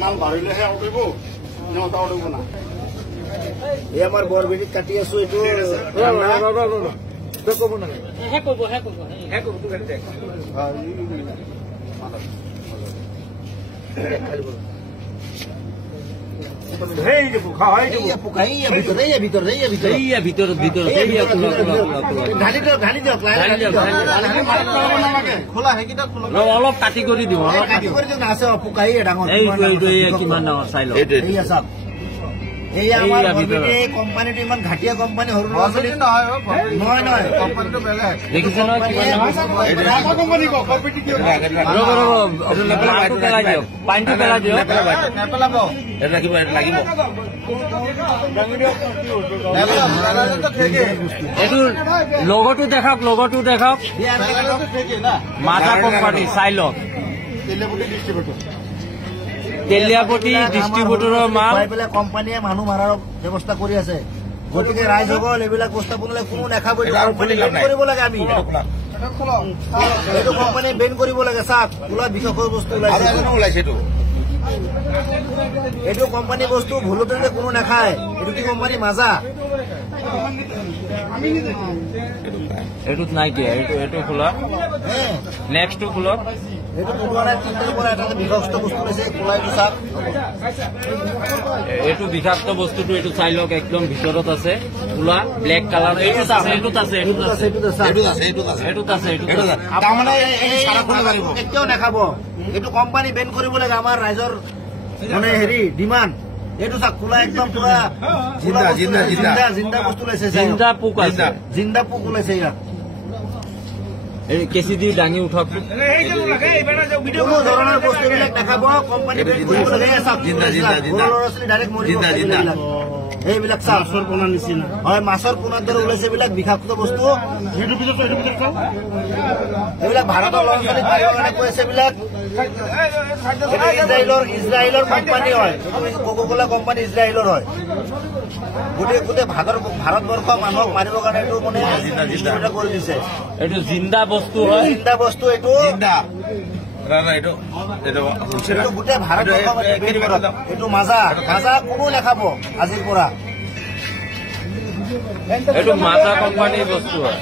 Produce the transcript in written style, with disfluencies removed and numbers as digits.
মাল বাড়িলেহে উঠিব নটা উঠিব না এই আমাৰ বৰবেটি কাটি আছো এইটো কব না অলপ কাটি কৰি দিওঁ কিমান ডাঙৰ চাই লওঁ কোম্পানীটো ইমান ঘাটিয়া কোম্পানী সৰু নহয় কোম্পানীটো বেলেগ দেখিছে নহয় পেলাই দিয়ক পানীটো পেলাই দিয়ক লাগিব এইটো লগতো দেখাওক মাজা কোম্পানী চাই লওক তেলিয়াপতি ডিষ্ট্ৰিবিউটৰৰ মাল কোম্পানীয়ে মানুহ মাৰাৰ ব্যৱস্থা কৰি আছে গতিকে ৰাইজসকল এইবিলাক বস্তু বনালে কোনো নাখাব কৰিব লাগে আমি এইটো কোম্পানী বেন কৰিব লাগে চাওক ওলা বিষয়ৰ বস্তু ওলাইছে এইটো কোম্পানী বস্তু ভুলতে কোনো নাখায় এইটো কি কোম্পানী মাজা এইটোত নাই কি এইটো খোলা নেক্সটটো খোলক এইটো বিষাক্ত বস্তুটো এইটো চাই লওক একদম ভিতৰত আছে খোলা ব্লেক কালাৰ কেতিয়াও নাখাব এইটো কোম্পানী বেন কৰিব লাগে আমাৰ ৰাইজৰ মানে হেৰি ডিমাণ্ড এইটো চাওক খোলা একদম পুৰা জিন্দা বস্তু ওলাইছে জিন্দা পোক ওলাইছে ইয়াত কেঁচি দি দাঙি উঠক কোনো ধৰণৰ বস্তুবিলাক নাখাব কোম্পানী এইবিলাক মাছৰ পোনাৰ নিচিনা হয় মাছৰ পোনাৰ দৰে ওলাইছে এইবিলাক বিষাক্ত বস্তু এইবিলাক ভাৰতৰ ল'ৰা ছোৱালীক মাৰিবৰ কাৰণে কৈ আছে এইবিলাক ইজৰাইলৰ কোম্পানী হয় কোকা-কোলা কোম্পানী ইজৰাইলৰ হয় গোটেই ভাৰতবৰ্ষ মানুহক মাৰিবৰ কাৰণে এইটো মানে কৰি দিছে এইটো জিন্দা বস্তু হয় এইটো গোটেই ভাৰতবৰ্ষ এইটো মাজা কোনো নাখাব আজিৰ পৰা এইটো মাজা কোম্পানীৰ বস্তু হয়